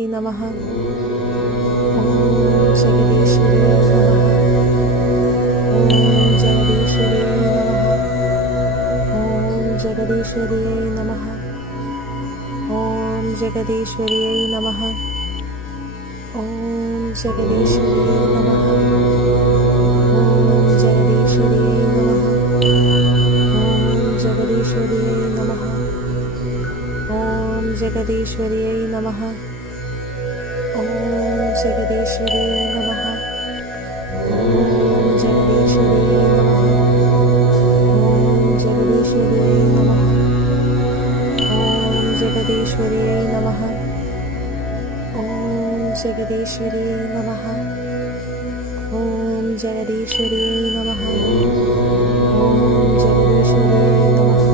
नमः। ॐ जगदीश्वर्यै नमः। ॐ जगदीश्वर्यै नमः। ॐ जगदीश्वर्यै नमः। ॐ जगदीश्वर्यै नमः। ॐ जगदीश्वर्यै नमः। ॐ जगदीश्वर्यै नमः। ॐ जगदीश्वर्यै नमः। ॐ जगदीश्वर्यै नमः। ॐ जगदीश्वर्यै नमः। ॐ जगदीश्वर्यै नमः। ॐ जगदीश्वर्यै नमः। ॐ जगदीश्वर्यै नमः। ॐ जगदीश्वर्यै नमः। ॐ जगदीश्वर्यै नमः। ॐ जगदीश्वर्यै नमः।